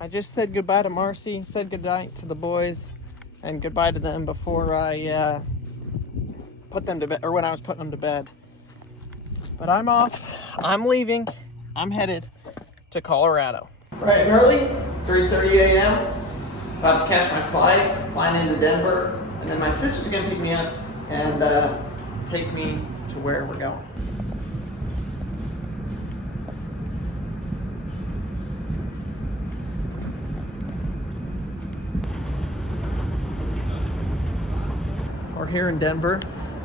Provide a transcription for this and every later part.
I just said goodbye to Marcy, said goodnight to the boys, and goodbye to them before I put them to bed, or when I was putting them to bed. But I'm off. I'm leaving. I'm headed to Colorado. Right and early, 3:30 a.m. About to catch my flight, flying into Denver, and then my sister's gonna pick me up and take me to where we're going. We're here in Denver.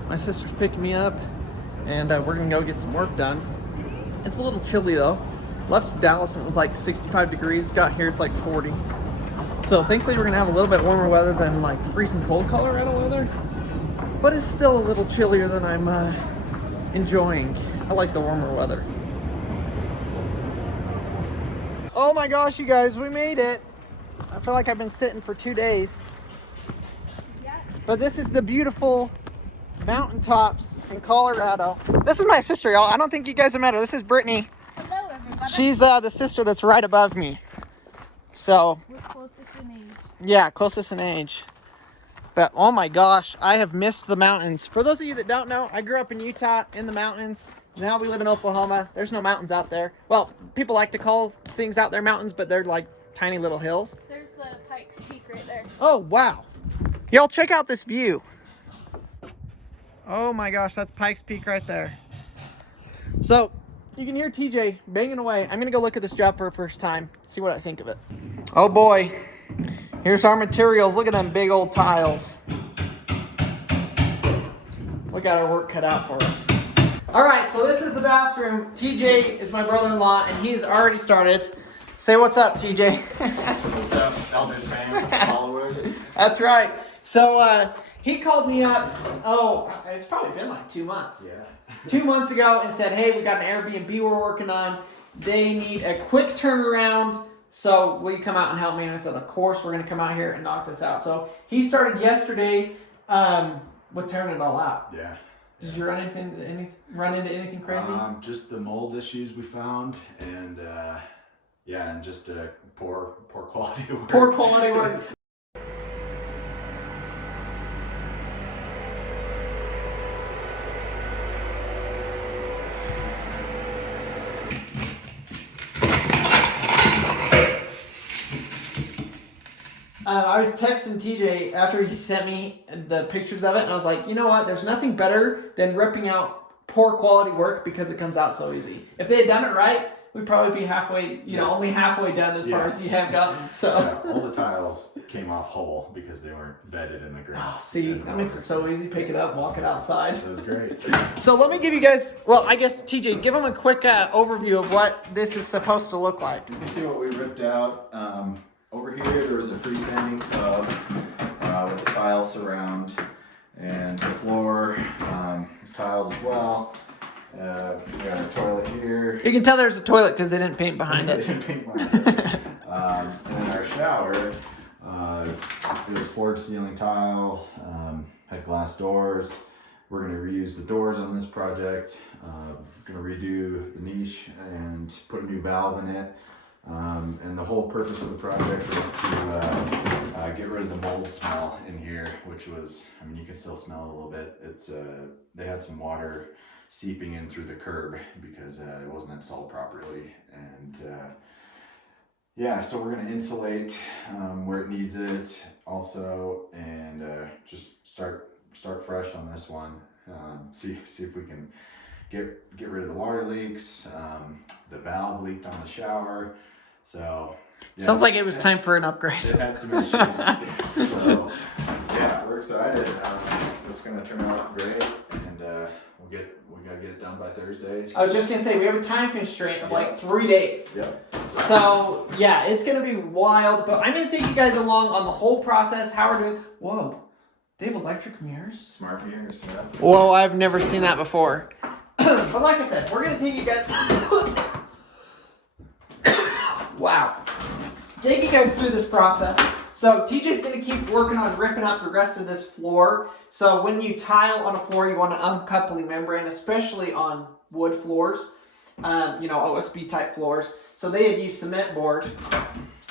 My sister's picking me up, and we're gonna go get some work done. It's a little chilly though. Left Dallas and it was like 65 degrees. Got here, it's like 40. So thankfully we're gonna have a little bit warmer weather than like freezing cold Colorado weather. But it's still a little chillier than I'm enjoying. I like the warmer weather. Oh my gosh, you guys, we made it. I feel like I've been sitting for 2 days. But this is the beautiful mountaintops in Colorado. This is my sister, y'all. I don't think you guys have met her. This is Brittany. Hello, everybody. She's the sister that's right above me. So, we're closest in age. Yeah, closest in age. But oh my gosh, I have missed the mountains. For those of you that don't know, I grew up in Utah in the mountains. Now we live in Oklahoma. There's no mountains out there. Well, people like to call things out there mountains, but they're like tiny little hills. There's the Pikes Peak right there. Oh, wow. Y'all check out this view. Oh my gosh, that's Pikes Peak right there. So, you can hear TJ banging away. I'm gonna go look at this job for the first time, see what I think of it. Oh boy, here's our materials. Look at them big old tiles. We got our work cut out for us. All right, so this is the bathroom. TJ is my brother-in-law, and he's already started. Say what's up, TJ. What's up, Eldredge Fam followers? That's right. So he called me up, it's probably been like 2 months. Yeah. 2 months ago and said, hey, we got an Airbnb we're working on. They need a quick turnaround. So will you come out and help me? And I said, of course, we're going to come out here and knock this out. So he started yesterday with tearing it all out. Yeah. Did you run into anything crazy? Just the mold issues we found, and and just poor quality work. Poor quality work. I was texting TJ after he sent me the pictures of it, and I was like, you know what? There's nothing better than ripping out poor quality work because it comes out so easy. If they had done it right, we'd probably be halfway, only halfway done as far as you have gotten. So all the tiles came off whole because they weren't bedded in the ground. Oh, see, that makes it so easy. Pick it up, walk it outside. It was great. So let me give you guys, well, I guess, TJ, give them a quick overview of what this is supposed to look like. You can see what we ripped out. Over here, there was a freestanding tub with the tile surround, and the floor is tiled as well. We got our toilet here. You can tell there's a toilet because they didn't paint behind it. And then our shower, it was floored ceiling tile, had glass doors. We're going to reuse the doors on this project. Going to redo the niche and put a new valve in it. And the whole purpose of the project was to get rid of the mold smell in here, which was, you can still smell it a little bit. It's they had some water seeping in through the curb because it wasn't installed properly, and so we're going to insulate where it needs it also, and just start fresh on this one. See if we can get rid of the water leaks. The valve leaked on the shower. So sounds like it was time for an upgrade. It had some issues. So we're excited. It's gonna turn out great, and we gotta get it done by Thursday. So. I was just gonna say we have a time constraint of like 3 days. Yep. So it's gonna be wild. But I'm gonna take you guys along on the whole process. How we're doing. Whoa, they have electric mirrors. Smart mirrors. Yeah. Whoa, I've never seen that before. But like I said, we're gonna take you guys. Wow. Take you guys through this process. So TJ's going to keep working on ripping up the rest of this floor. So when you tile on a floor, you want to uncouple the membrane, especially on wood floors, OSB type floors. So they had used cement board.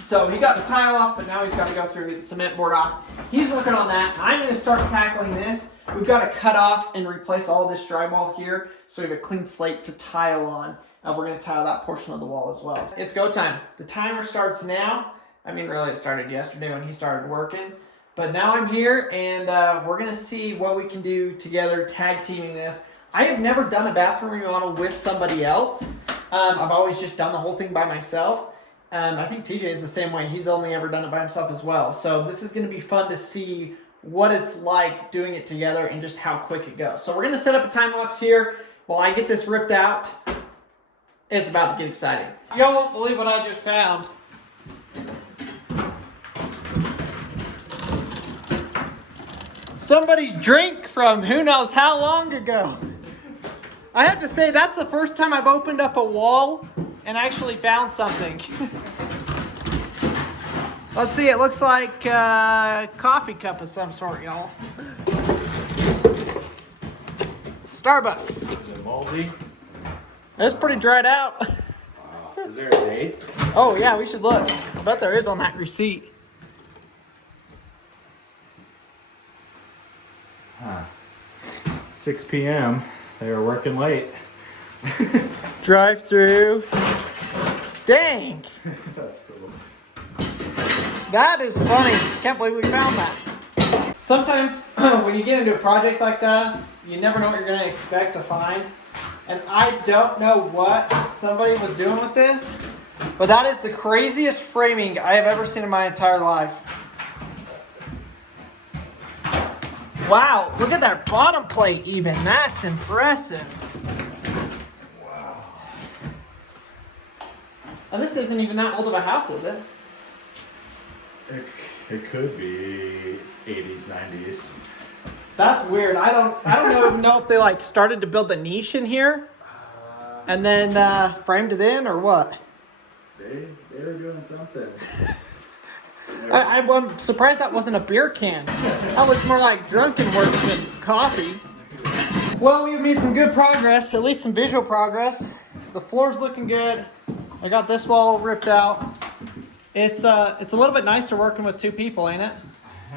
So he got the tile off, but now he's got to go through and get the cement board off. He's working on that. I'm going to start tackling this. We've got to cut off and replace all this drywall here so we have a clean slate to tile on. We're going to tile that portion of the wall as well. It's go time. The timer starts now. I mean, really, it started yesterday when he started working. But now I'm here, and we're going to see what we can do together, tag teaming this. I have never done a bathroom remodel with somebody else. I've always just done the whole thing by myself. I think TJ is the same way. He's only ever done it by himself as well. So this is going to be fun to see what it's like doing it together and just how quick it goes. So we're going to set up a time lapse here while I get this ripped out. It's about to get exciting. Y'all won't believe what I just found. Somebody's drink from who knows how long ago. I have to say, that's the first time I've opened up a wall and actually found something. Let's see, it looks like a coffee cup of some sort, y'all. Starbucks. Is it moldy? It's pretty dried out. Wow. Is there a date? Oh yeah, we should look. I bet there is on that receipt. Huh. 6 p.m. They were working late. Drive through. Dang. That's cool. That is funny. Can't believe we found that. Sometimes when you get into a project like this, you never know what you're going to expect to find. And I don't know what somebody was doing with this, but that is the craziest framing I have ever seen in my entire life. Wow, look at that bottom plate even. That's impressive. Wow. Now, this isn't even that old of a house, is it? It could be 80s, 90s. That's weird. I don't know if they like started to build the niche in here and then framed it in or what. They were doing something. I'm surprised that wasn't a beer can. That looks more like drunken work than coffee. Well, we've made some good progress, at least some visual progress. The floor's looking good. I got this wall ripped out. It's a little bit nicer working with two people, ain't it?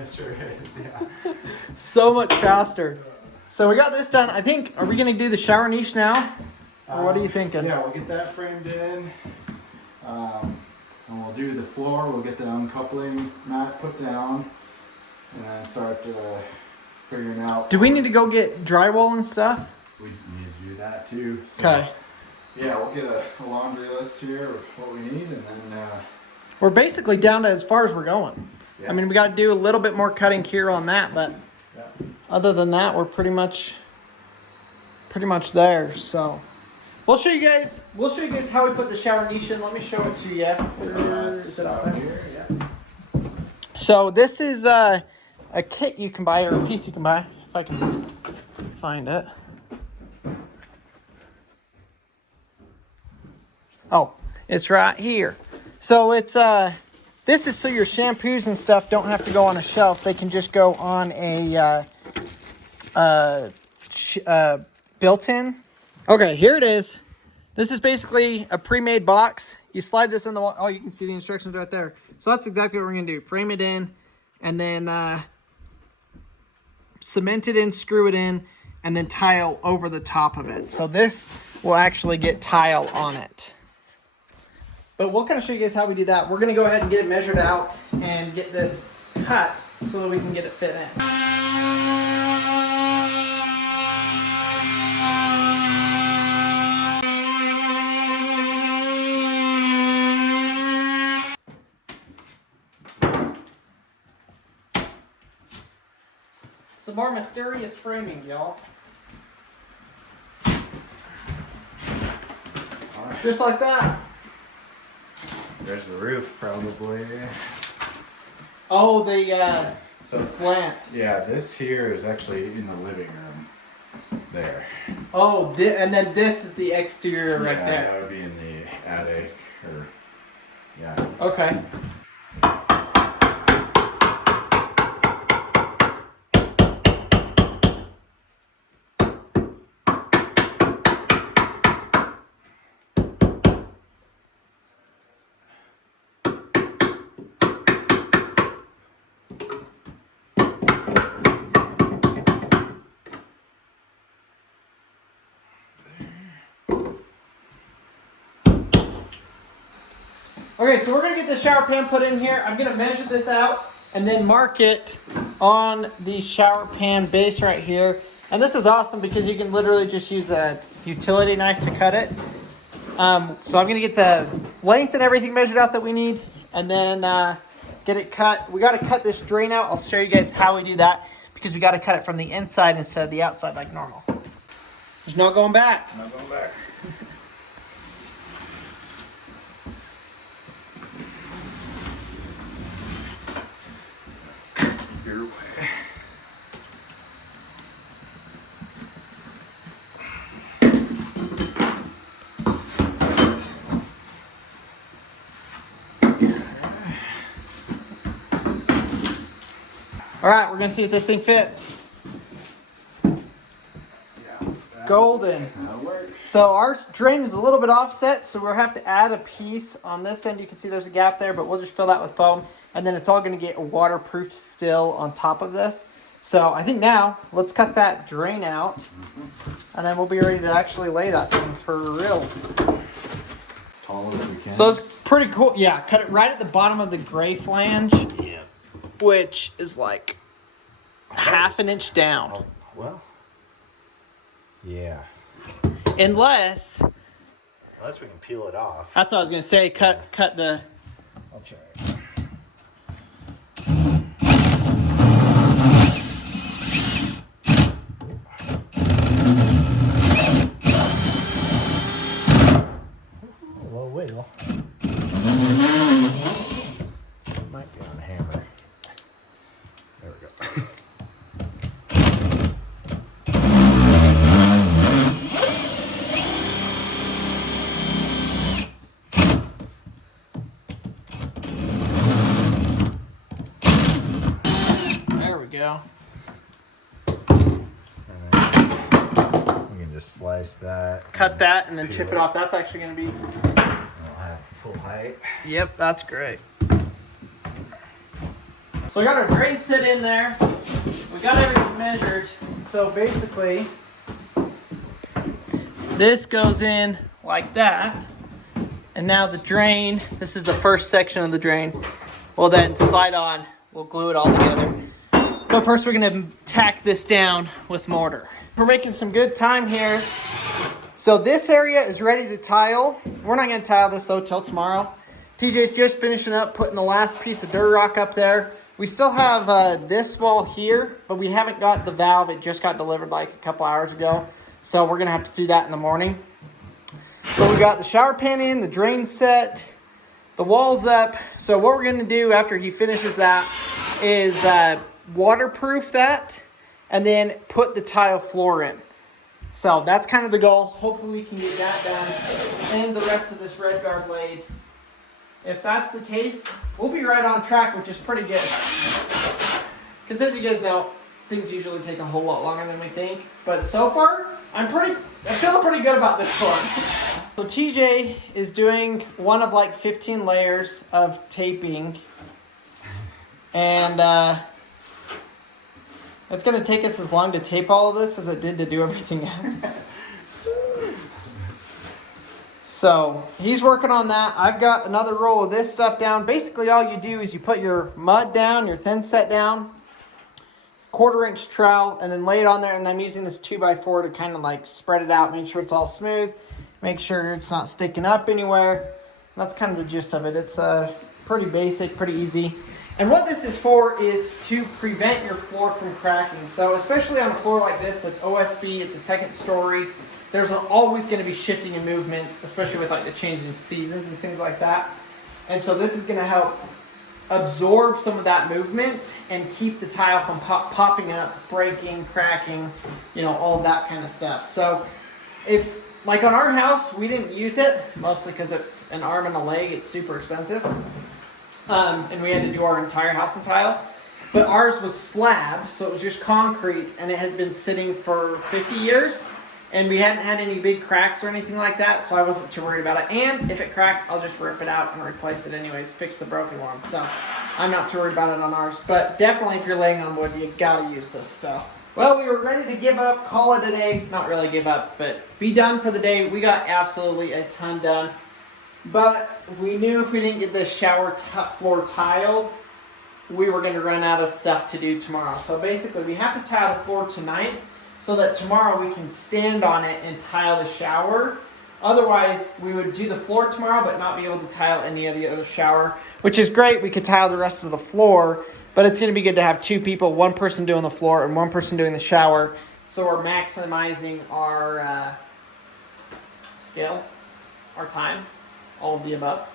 It sure is, yeah. So much faster. So we got this done. I think, are we going to do the shower niche now? Or what are you thinking? Yeah, we'll get that framed in. And we'll do the floor. We'll get the uncoupling mat put down. And then start figuring out. Do we need to go get drywall and stuff? We need to do that too. So, Okay. yeah, we'll get a laundry list here of what we need, and then We're basically down to as far as we're going. yeah. I mean, we got to do a little bit more cutting here on that, but Yeah. other than that, we're pretty much there. So we'll show you guys how we put the shower niche in. Let me show it to you. Is it out there? Here, yeah. So this is a kit you can buy, or a piece you can buy, if I can find it. Oh, it's right here. So it's this is so your shampoos and stuff don't have to go on a shelf. They can just go on a built-in. Okay, here it is. This is basically a pre-made box. You slide this in the wall. Oh, you can see the instructions right there. So that's exactly what we're gonna do. Frame it in, and then cement it in, screw it in, and then tile over the top of it. So this will actually get tile on it. But we'll kind of show you guys how we do that. We're gonna go ahead and get it measured out and get this cut so that we can get it fit in. Some more mysterious framing, y'all. Just like that. There's the roof, probably. Oh, the So slant. yeah, this here is actually in the living room. There. Oh, and then this is the exterior right Yeah, there. that would be in the attic, or yeah. Okay. Okay, so we're gonna get the shower pan put in here. I'm gonna measure this out and then mark it on the shower pan base right here. And this is awesome because you can literally just use a utility knife to cut it. So I'm gonna get the length and everything measured out that we need, and then get it cut. We gotta cut this drain out. I'll show you guys how we do that because we gotta cut it from the inside instead of the outside like normal. There's no going back. No going back. Your way. All right, we're gonna see if this thing fits. Golden. That'll work. So our drain is a little bit offset, so we'll have to add a piece on this end. You can see there's a gap there, but we'll just fill that with foam, and then it's all going to get waterproofed still on top of this. So I think now, let's cut that drain out, and then we'll be ready to actually lay that thing for reals. Tall as we can. So it's pretty cool. Yeah, cut it right at the bottom of the gray flange, Yeah. which is like half an inch down. Oh, well. Yeah. Unless we can peel it off. that's what I was gonna say. Cut the. I'll try it. A little wiggle. Might be on a hammer. There we go. There we go. We can just slice that. Cut that and then chip it off. That's actually gonna be. I'll have full height. Yep, that's great. So we got our drain set in there. We got everything measured. So basically, this goes in like that. And now the drain, this is the first section of the drain, will then slide on. We'll glue it all together. But first we're gonna tack this down with mortar. We're making some good time here. So this area is ready to tile. We're not gonna tile this though till tomorrow. TJ's just finishing up putting the last piece of dirt rock up there. We still have this wall here, but we haven't got the valve. It just got delivered like a couple hours ago. So we're gonna have to do that in the morning. But we got the shower pan in, the drain set, the walls up. So what we're gonna do after he finishes that is waterproof that and then put the tile floor in. So that's kind of the goal. Hopefully we can get that done and the rest of this red guard laid. If that's the case, we'll be right on track, which is pretty good. Because as you guys know, things usually take a whole lot longer than we think. But so far, I'm feeling pretty good about this one. So TJ is doing one of like 15 layers of taping. And it's going to take us as long to tape all of this as it did to do everything else. So he's working on that. I've got another roll of this stuff down. Basically all you do is you put your mud down, your thin set down, 1/4 inch trowel, and then lay it on there. And I'm using this 2x4 to kind of like spread it out, make sure it's all smooth, make sure it's not sticking up anywhere. That's kind of the gist of it. It's pretty basic, pretty easy. And what this is for is to prevent your floor from cracking. So especially on a floor like this that's OSB, it's a second story, there's always going to be shifting and movement, especially with like the changing seasons and things like that. And so this is going to help absorb some of that movement and keep the tile from popping up, breaking, cracking, you know, all that kind of stuff. So if, like on our house, we didn't use it, mostly because it's an arm and a leg, it's super expensive. And we had to do our entire house in tile. But ours was slab, so it was just concrete, and it had been sitting for 50 years. And we hadn't had any big cracks or anything like that, so I wasn't too worried about it. And if it cracks, I'll just rip it out and replace it anyways, fix the broken one. So I'm not too worried about it on ours. But definitely if you're laying on wood, you gotta use this stuff. Well, we were ready to give up, call it a day. Not really give up, but be done for the day. We got absolutely a ton done. But we knew if we didn't get this shower floor tiled, we were going to run out of stuff to do tomorrow. So basically we have to tile the floor tonight so that tomorrow we can stand on it and tile the shower. Otherwise, we would do the floor tomorrow but not be able to tile any of the other shower, which is great. We could tile the rest of the floor, but it's going to be good to have two people, one person doing the floor and one person doing the shower. So we're maximizing our skill, our time, all of the above.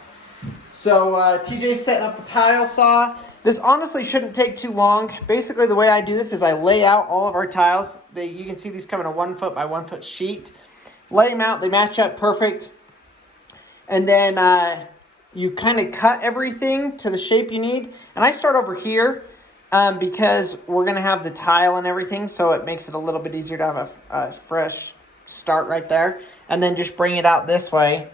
So TJ's setting up the tile saw. This honestly shouldn't take too long. Basically, the way I do this is I lay out all of our tiles. You can see these come in a 1 foot by 1 foot sheet. Lay them out. They match up perfect. And then you kind of cut everything to the shape you need. And I start over here because we're going to have the tile and everything. So it makes it a little bit easier to have a fresh start right there. And then just bring it out this way.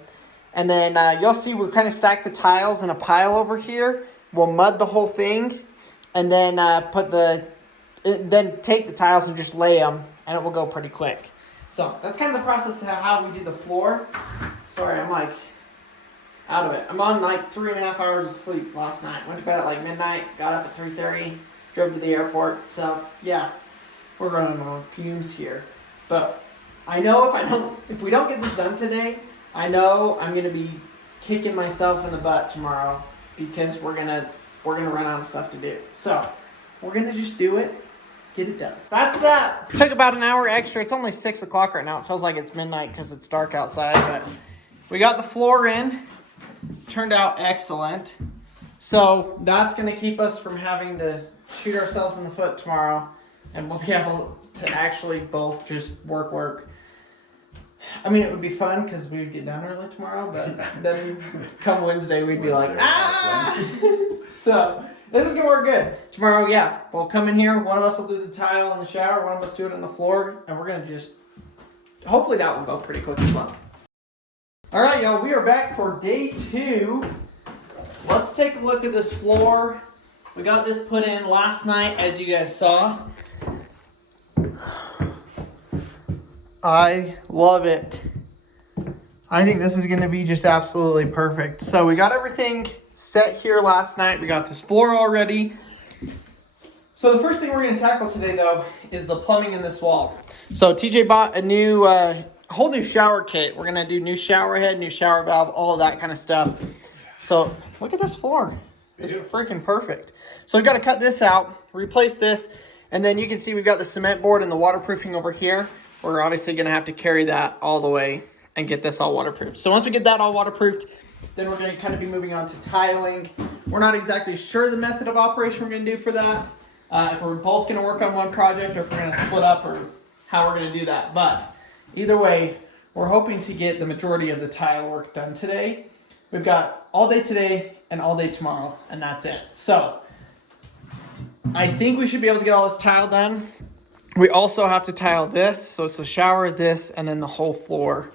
And then you'll see we kind of stack the tiles in a pile over here. We'll mud the whole thing, and then then take the tiles and just lay them, and it will go pretty quick. So that's kind of the process of how we do the floor. Sorry, I'm like out of it. I'm on like 3.5 hours of sleep last night. Went to bed at like midnight, got up at 3:30, drove to the airport. So yeah, we're running on fumes here. But I know if we don't get this done today, I know I'm gonna be kicking myself in the butt tomorrow, because we're gonna run out of stuff to do. So we're gonna just do it, get it done. That's that. Took about an hour extra. It's only 6 o'clock right now. It feels like it's midnight because it's dark outside, but we got the floor in. Turned out excellent. So that's gonna keep us from having to shoot ourselves in the foot tomorrow, and we'll be able to actually both just work. I mean, it would be fun because we would get done early tomorrow, but then come Wednesday, we'd be like, ah! So this is going to work good. Tomorrow, yeah, we'll come in here. One of us will do the tile in the shower. One of us do it on the floor. And we're going to just, hopefully that will go pretty quick as well. All right, y'all, we are back for day 2. Let's take a look at this floor. We got this put in last night, as you guys saw. I love it. I think this is going to be just absolutely perfect. So we got everything set here last night. We got this floor already. So the first thing we're going to tackle today, though, is the plumbing in this wall. So TJ bought a whole new shower kit. We're going to do new shower head, new shower valve, all of that kind of stuff. So look at this floor. It's freaking perfect. So we've got to cut this out, replace this, and then you can see we've got the cement board and the waterproofing over here. We're obviously going to have to carry that all the way and get this all waterproofed. So once we get that all waterproofed, then we're going to kind of be moving on to tiling. We're not exactly sure the method of operation we're going to do for that. If we're both going to work on one project or if we're going to split up or how we're going to do that. But either way, we're hoping to get the majority of the tile work done today. We've got all day today and all day tomorrow, and that's it. So I think we should be able to get all this tile done. We also have to tile this, so it's the shower, this, and then the whole floor.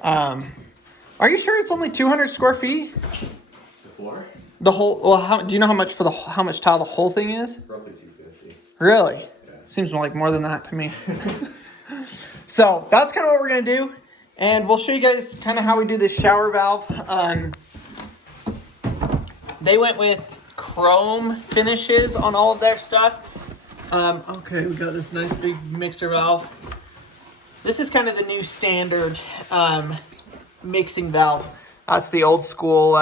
Are you sure it's only 200 square feet? The floor? The whole. Well, do you know how much how much tile the whole thing is? Roughly 250. Really? Yeah. Seems like more than that to me. So that's kind of what we're gonna do, and we'll show you guys kind of how we do this shower valve. They went with chrome finishes on all of their stuff. Okay, we got this nice big mixer valve. This is kind of the new standard mixing valve. That's the old school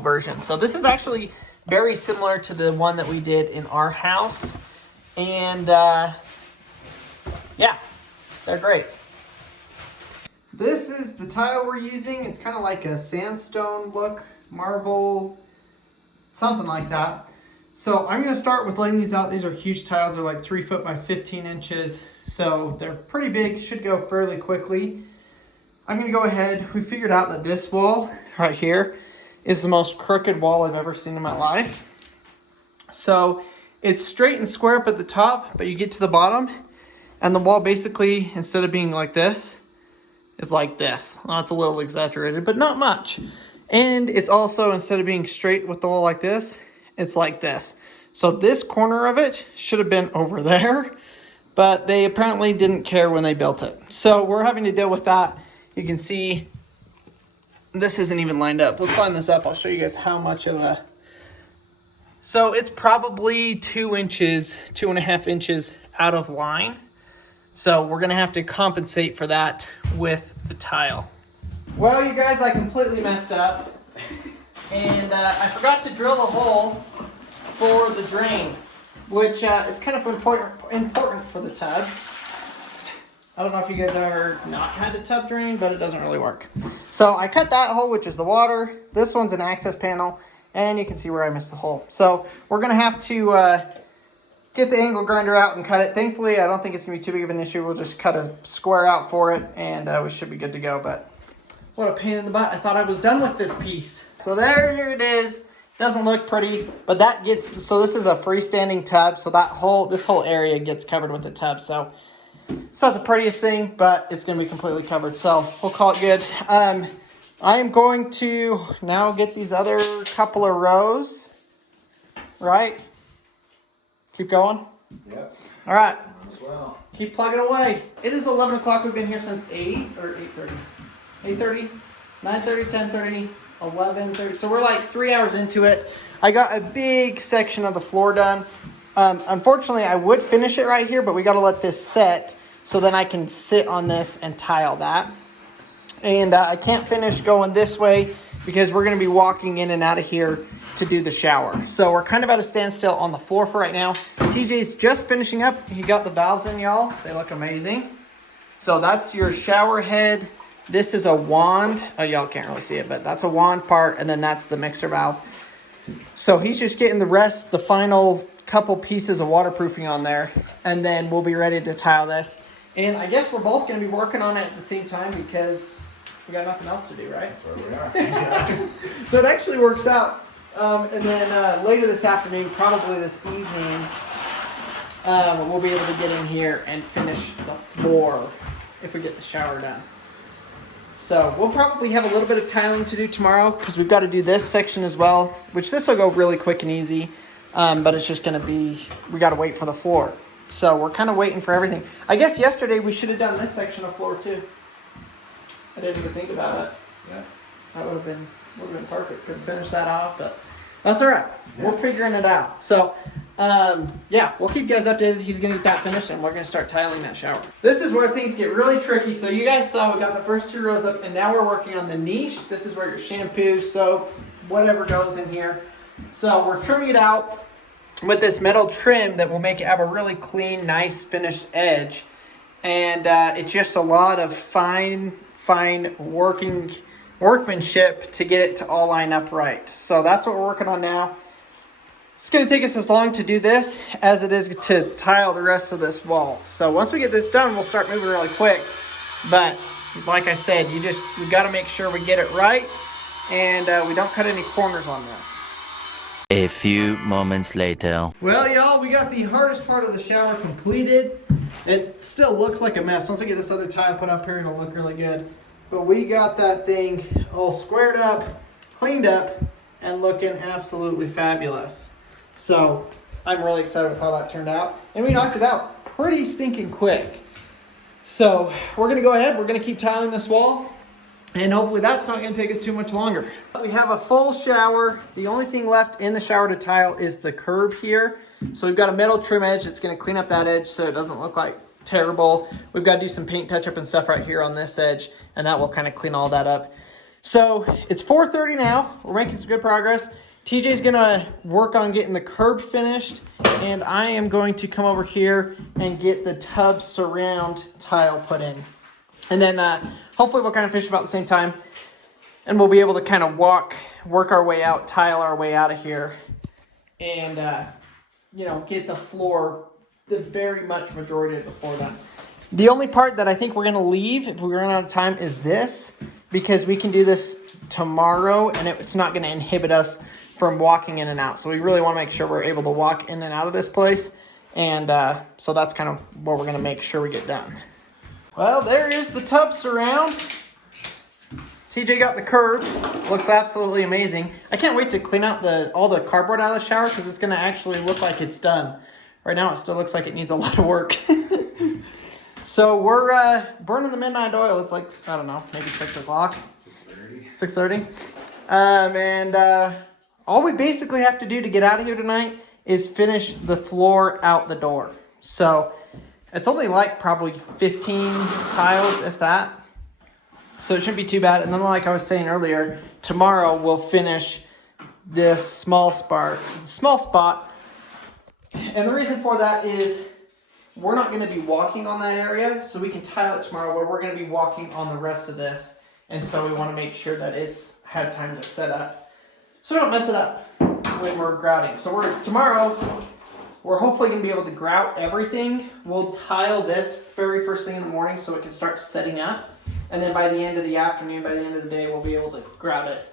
version. So this is actually very similar to the one that we did in our house. And yeah, they're great. This is the tile we're using. It's kind of like a sandstone look, marble, something like that. So I'm going to start with laying these out. These are huge tiles. They're like 3 foot by 15 inches. So they're pretty big, should go fairly quickly. I'm going to go ahead. We figured out that this wall right here is the most crooked wall I've ever seen in my life. So it's straight and square up at the top, but you get to the bottom and the wall basically, instead of being like this, is like this. Well, it's a little exaggerated, but not much. And it's also, instead of being straight with the wall like this, it's like this. So this corner of it should have been over there, but they apparently didn't care when they built it. So we're having to deal with that. You can see this isn't even lined up. Let's line this up. I'll show you guys how much of a... So it's probably 2 inches, 2.5 inches out of line. So we're gonna have to compensate for that with the tile. Well, you guys, I completely messed up. And I forgot to drill a hole for the drain, which is kind of important for the tub. I don't know if you guys ever not had a tub drain, but it doesn't really work. So I cut that hole, which is the water. This one's an access panel, and you can see where I missed the hole. So we're gonna have to get the angle grinder out and cut it. Thankfully, I don't think it's gonna be too big of an issue. We'll just cut a square out for it, and we should be good to go. But what a pain in the butt. I thought I was done with this piece. So there it is. Doesn't look pretty, but that gets, so this is a freestanding tub, so this whole area gets covered with the tub. So it's not the prettiest thing, but it's gonna be completely covered. So we'll call it good. I am going to now get these other couple of rows, right? Keep going? Yep. All right. As well. Keep plugging away. It is 11 o'clock. We've been here since 8 or 8:30. 8:30, 9:30, 10:30, 11:30. So we're like 3 hours into it. I got a big section of the floor done. Unfortunately, I would finish it right here, but we got to let this set so then I can sit on this and tile that. And I can't finish going this way because we're going to be walking in and out of here to do the shower. So we're kind of at a standstill on the floor for right now. TJ's just finishing up. He got the valves in, y'all. They look amazing. So that's your shower head. This is a wand. Oh, y'all can't really see it, but that's a wand part, and then that's the mixer valve. So he's just getting the final couple pieces of waterproofing on there, and then we'll be ready to tile this. And I guess we're both going to be working on it at the same time because we got nothing else to do, right? That's where we are. So it actually works out. And then later this afternoon, probably this evening, we'll be able to get in here and finish the floor if we get the shower done. So we'll probably have a little bit of tiling to do tomorrow because we've got to do this section as well, which this will go really quick and easy. But it's just going to be, we got to wait for the floor. So we're kind of waiting for everything. I guess yesterday we should have done this section of floor too. I didn't even think about it. Yeah. That would have been perfect. Could finish that off, but that's all right. Yeah. We're figuring it out. So, yeah, we'll keep you guys updated. He's going to get that finished, and we're going to start tiling that shower. This is where things get really tricky. So you guys saw we got the first 2 rows up, and now we're working on the niche. This is where your shampoo, soap, whatever goes in here. So we're trimming it out with this metal trim that will make it have a really clean, nice, finished edge. And it's just a lot of fine workmanship to get it to all line up right. So that's what we're working on now. It's going to take us as long to do this as it is to tile the rest of this wall. So once we get this done, we'll start moving really quick. But like I said, we got to make sure we get it right and we don't cut any corners on this. A few moments later. Well, y'all, we got the hardest part of the shower completed. It still looks like a mess. Once I get this other tile put up here, it'll look really good. But we got that thing all squared up, cleaned up, and looking absolutely fabulous. So I'm really excited with how that turned out. And we knocked it out pretty stinking quick. So we're going to go ahead. We're going to keep tiling this wall. And hopefully that's not going to take us too much longer. We have a full shower. The only thing left in the shower to tile is the curb here. So we've got a metal trim edge that's going to clean up that edge so it doesn't look like terrible. We've got to do some paint touch-up and stuff right here on this edge, and that will kind of clean all that up. So it's 4:30 now. We're making some good progress. TJ's going to work on getting the curb finished, and I am going to come over here and get the tub surround tile put in. And then hopefully we'll kind of finish about the same time, and we'll be able to kind of work our way out, tile our way out of here, and get the floor, the very much majority of the floor done. The only part that I think we're going to leave if we run out of time is this, because we can do this tomorrow and it's not going to inhibit us from walking in and out. So we really want to make sure we're able to walk in and out of this place. And so that's kind of what we're going to make sure we get done. Well, there is the tub surround. TJ got the curb. Looks absolutely amazing. I can't wait to clean out all the cardboard out of the shower because it's going to actually look like it's done. Right now it still looks like it needs a lot of work. So we're burning the midnight oil. It's like, I don't know, maybe 6 o'clock. 6:30. 6:30. All we basically have to do to get out of here tonight is finish the floor out the door. So it's only like probably 15 tiles, if that. So it shouldn't be too bad. And then like I was saying earlier, tomorrow we'll finish this small spot. And the reason for that is we're not going to be walking on that area, so we can tile it tomorrow, where we're going to be walking on the rest of this. And so we want to make sure that it's had time to set up, so we don't mess it up when we're grouting. So tomorrow, we're hopefully going to be able to grout everything. We'll tile this very first thing in the morning so it can start setting up. And then by the end of the afternoon, by the end of the day, we'll be able to grout it.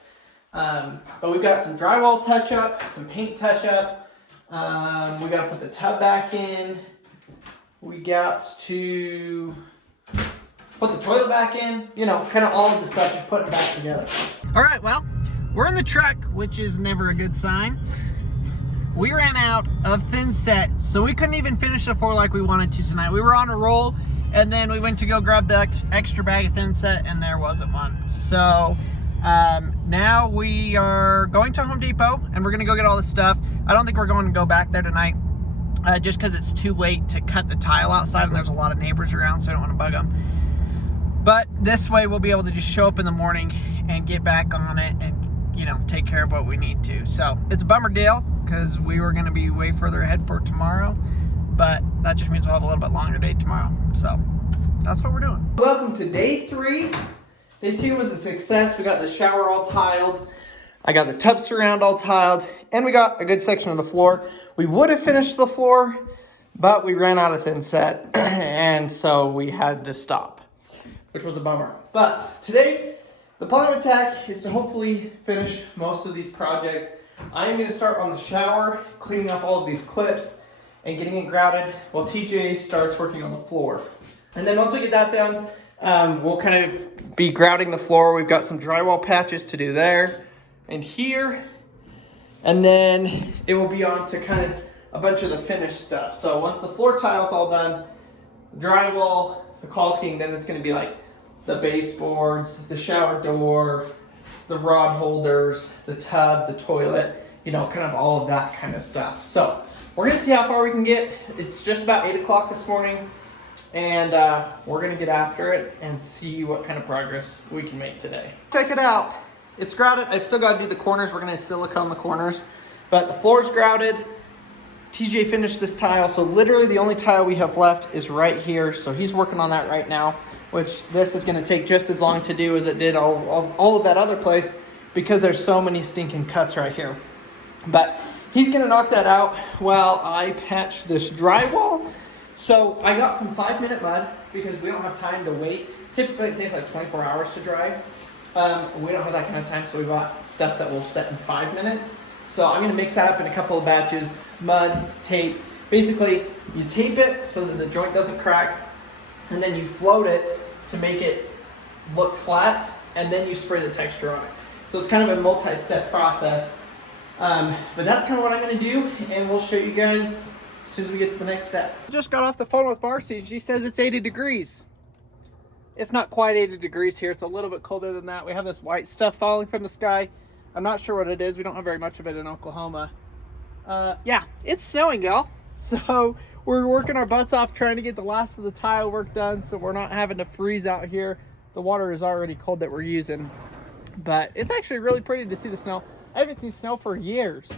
But we've got some drywall touch up, some paint touch up. We got to put the tub back in. We got to put the toilet back in. You know, kind of all of the stuff, just putting it back together. All right, well, we're in the truck, which is never a good sign. We ran out of thin set, so we couldn't even finish the floor like we wanted to tonight. We were on a roll, and then we went to go grab the extra bag of thin set, and there wasn't one. So now we are going to Home Depot, and we're going to go get all this stuff. I don't think we're going to go back there tonight, just because it's too late to cut the tile outside, and there's a lot of neighbors around, so I don't want to bug them. But this way, we'll be able to just show up in the morning and get back on it and, you know, take care of what we need to. So it's a bummer deal, because we were going to be way further ahead for tomorrow, but that just means we'll have a little bit longer day tomorrow. So that's what we're doing. Welcome to day 3. Day 2 was a success. We got the shower all tiled. I got the tub surround all tiled, and we got a good section of the floor. We would have finished the floor, but we ran out of thin set, and so we had to stop, which was a bummer. But today, the plan of attack is to hopefully finish most of these projects. I am going to start on the shower, cleaning up all of these clips and getting it grouted while TJ starts working on the floor. And then once we get that done, we'll kind of be grouting the floor. We've got some drywall patches to do there and here. And then it will be on to kind of a bunch of the finished stuff. So once the floor tile's all done, drywall, the caulking, then it's going to be like the baseboards, the shower door, the rod holders, the tub, the toilet, you know, kind of all of that kind of stuff. So we're going to see how far we can get. It's just about 8 o'clock this morning, and we're going to get after it and see what kind of progress we can make today. Check it out. It's grouted. I've still got to do the corners. We're going to silicone the corners, but the floor's grouted. TJ finished this tile, so literally the only tile we have left is right here. So he's working on that right now, which this is going to take just as long to do as it did all of that other place, because there's so many stinking cuts right here. But he's going to knock that out while I patch this drywall. So I got some 5-minute mud because we don't have time to wait. Typically it takes like 24 hours to dry. We don't have that kind of time, so we bought stuff that will set in 5 minutes. So I'm going to mix that up in a couple of batches. Mud, tape. Basically, you tape it so that the joint doesn't crack, and then you float it to make it look flat, and then you spray the texture on it. So it's kind of a multi-step process. But that's kind of what I'm going to do, and we'll show you guys as soon as we get to the next step. Just got off the phone with Marcy. She says it's 80 degrees. It's not quite 80 degrees here. It's a little bit colder than that. We have this white stuff falling from the sky. I'm not sure what it is. We don't have very much of it in Oklahoma. Yeah, it's snowing, y'all. So we're working our butts off trying to get the last of the tile work done so we're not having to freeze out here. The water is already cold that we're using. But it's actually really pretty to see the snow. I haven't seen snow for years.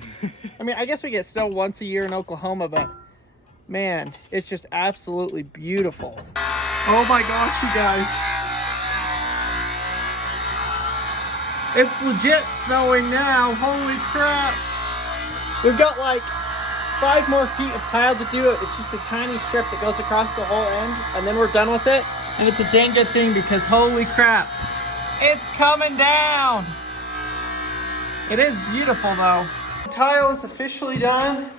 I mean, I guess we get snow once a year in Oklahoma, but man, it's just absolutely beautiful. Oh my gosh, you guys. It's legit snowing now. Holy crap. We've got like 5 more feet of tile to do it. It's just a tiny strip that goes across the whole end, and then we're done with it. And it's a dang good thing because holy crap, it's coming down. It is beautiful though. The tile is officially done.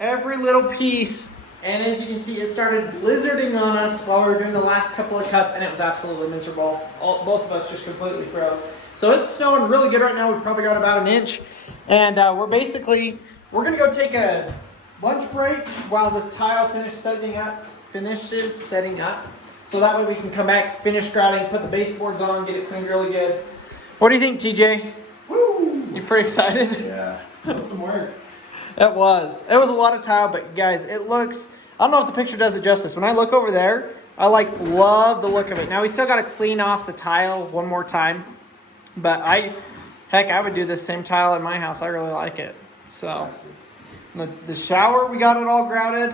Every little piece. And as you can see, it started blizzarding on us while we were doing the last couple of cuts, and it was absolutely miserable. Both of us just completely froze. So it's snowing really good right now. We've probably got about 1 inch. And we're going to go take a lunch break while this tile finishes setting up. So that way we can come back, finish grouting, put the baseboards on, get it cleaned really good. What do you think, TJ? Woo! You pretty excited? Yeah, that's some work. It was. It was a lot of tile, but guys, it looks, I don't know if the picture does it justice. When I look over there, I love the look of it. Now we still got to clean off the tile one more time, but heck, I would do the same tile in my house. I really like it. So the shower, we got it all grouted.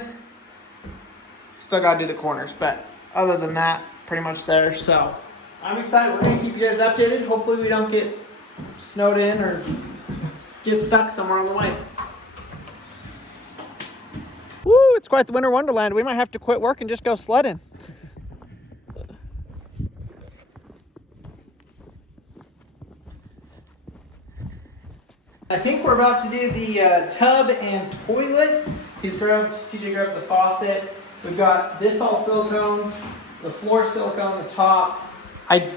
Still got to do the corners, but other than that, pretty much there. So I'm excited. We're going to keep you guys updated. Hopefully we don't get snowed in or get stuck somewhere on the way. Woo, it's quite the winter wonderland. We might have to quit work and just go sledding. I think we're about to do the tub and toilet. TJ grabbed the faucet. We've got this all silicone, the floor silicone, the top. I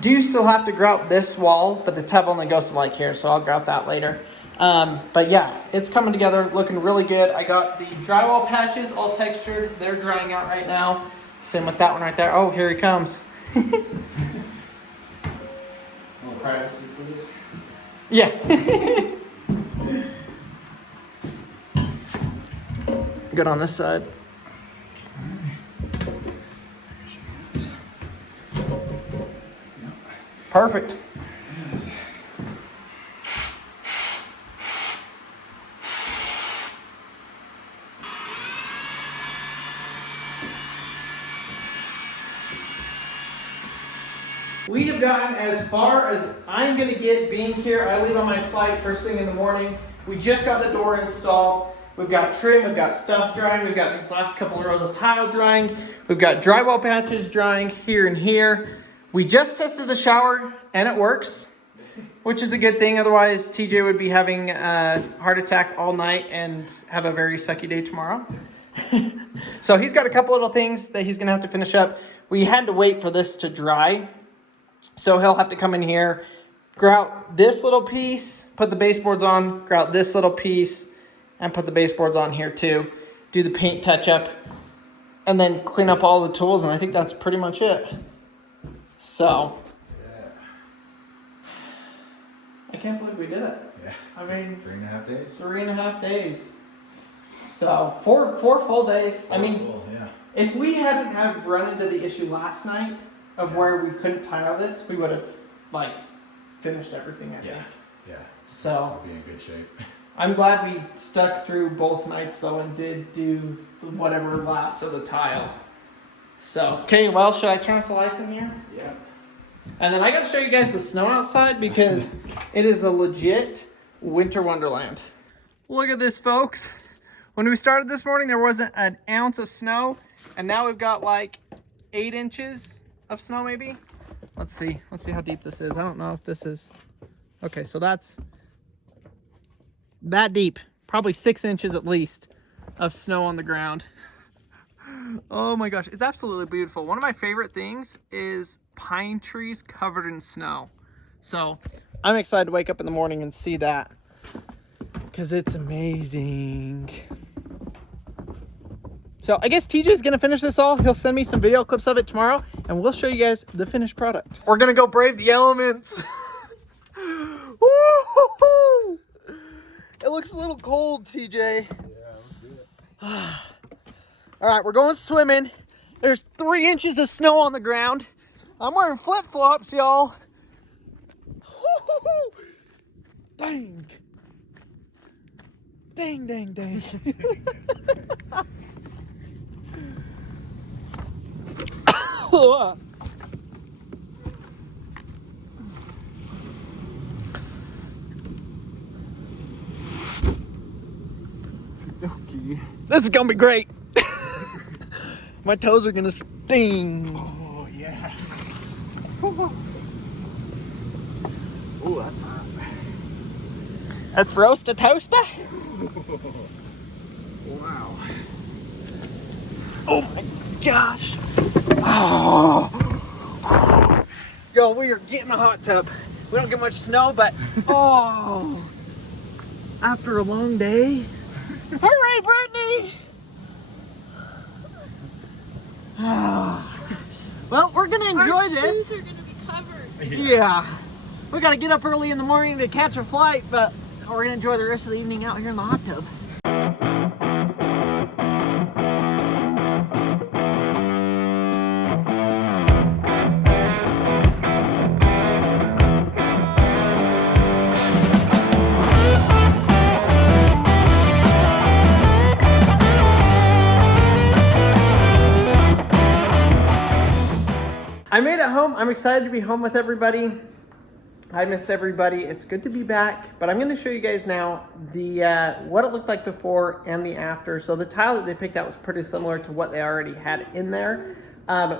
do still have to grout this wall, but the tub only goes to like here, so I'll grout that later. But yeah, it's coming together, looking really good. I got the drywall patches all textured. They're drying out right now. Same with that one right there. Oh, here he comes. Little privacy, please. Yeah. Good on this side. Perfect. We have gotten as far as I'm going to get being here. I leave on my flight first thing in the morning. We just got the door installed. We've got trim, we've got stuff drying, we've got these last couple of rows of tile drying. We've got drywall patches drying here and here. We just tested the shower and it works, which is a good thing. Otherwise, TJ would be having a heart attack all night and have a very sucky day tomorrow. So he's got a couple little things that he's going to have to finish up. We had to wait for this to dry. So he'll have to come in here, grout this little piece, put the baseboards on, grout this little piece, and put the baseboards on here too. Do the paint touch up, and then clean up all the tools, and I think that's pretty much it. So, Yeah. I can't believe we did it. Yeah. I mean, 3.5 days. 3.5 days. So, four full days. I mean, Cool, yeah. if we hadn't have run into the issue last night of where we couldn't tile this, we would have finished everything, I think. Yeah. So I'll be in good shape. I'm glad we stuck through both nights though and did do whatever last of the tile. So, okay, well, should I turn off the lights in here? Yeah. And then I gotta show you guys the snow outside because it is a legit winter wonderland. Look at this, folks. When we started this morning, there wasn't an ounce of snow, and now we've got 8 inches of snow maybe. Let's see how deep this is. I don't know if this is, okay, so that's that deep, probably 6 inches at least of snow on the ground. Oh my gosh, it's absolutely beautiful. One of my favorite things is pine trees covered in snow. So I'm excited to wake up in the morning and see that because it's amazing. So I guess TJ's gonna finish this all. He'll send me some video clips of it tomorrow and we'll show you guys the finished product. We're gonna go brave the elements. Woo-hoo-hoo! It looks a little cold, TJ. Yeah, let's do it. All right, we're going swimming. There's 3 inches of snow on the ground. I'm wearing flip-flops, y'all. Woo-hoo-hoo! Dang. Dang, dang, dang. Okay. This is gonna be great. My toes are gonna sting. Oh, yeah. Oh, that's hot. That's roast a toaster. Wow. Oh my gosh. Oh. Yo, we are getting a hot tub. We don't get much snow, but oh, after a long day. Hooray, Brittany! Well, we're gonna enjoy Our this. shoes are gonna be covered. Yeah. We gotta get up early in the morning to catch a flight, but we're gonna enjoy the rest of the evening out here in the hot tub. I made it home. I'm excited to be home with everybody. I missed everybody. It's good to be back, but I'm going to show you guys now the what it looked like before and the after. So the tile that they picked out was pretty similar to what they already had in there.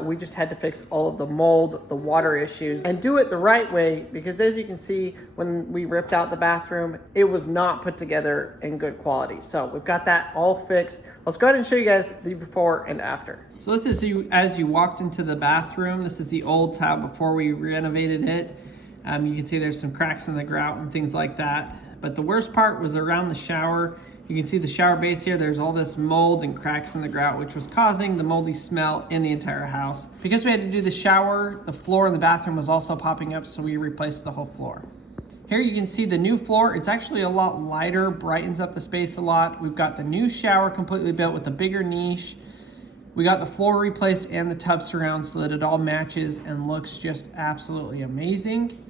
We just had to fix all of the mold, the water issues, and do it the right way, because as you can see, when we ripped out the bathroom, it was not put together in good quality. So we've got that all fixed. Let's go ahead and show you guys the before and after. So this is you as you walked into the bathroom. This is the old tile before we renovated it. You can see there's some cracks in the grout and things like that. But the worst part was around the shower. You can see the shower base here. There's all this mold and cracks in the grout, which was causing the moldy smell in the entire house. Because we had to do the shower, the floor in the bathroom was also popping up, so we replaced the whole floor. Here you can see the new floor. It's actually a lot lighter, brightens up the space a lot. We've got the new shower completely built with a bigger niche. We got the floor replaced and the tub surround so that it all matches and looks just absolutely amazing.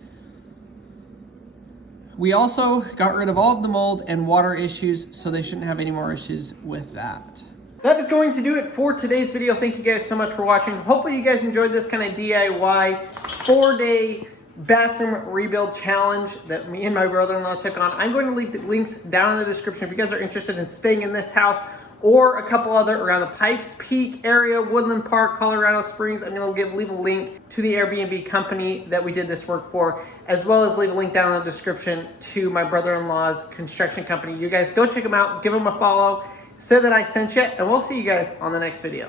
We also got rid of all of the mold and water issues, so they shouldn't have any more issues with that. That is going to do it for today's video. Thank you guys so much for watching. Hopefully you guys enjoyed this kind of DIY 4-day bathroom rebuild challenge that me and my brother-in-law took on. I'm going to leave the links down in the description if you guys are interested in staying in this house or a couple other around the Pikes Peak area, Woodland Park, Colorado Springs. I'm going to leave a link to the Airbnb company that we did this work for, as well as leave a link down in the description to my brother-in-law's construction company. You guys go check them out, give them a follow, say that I sent you, and we'll see you guys on the next video.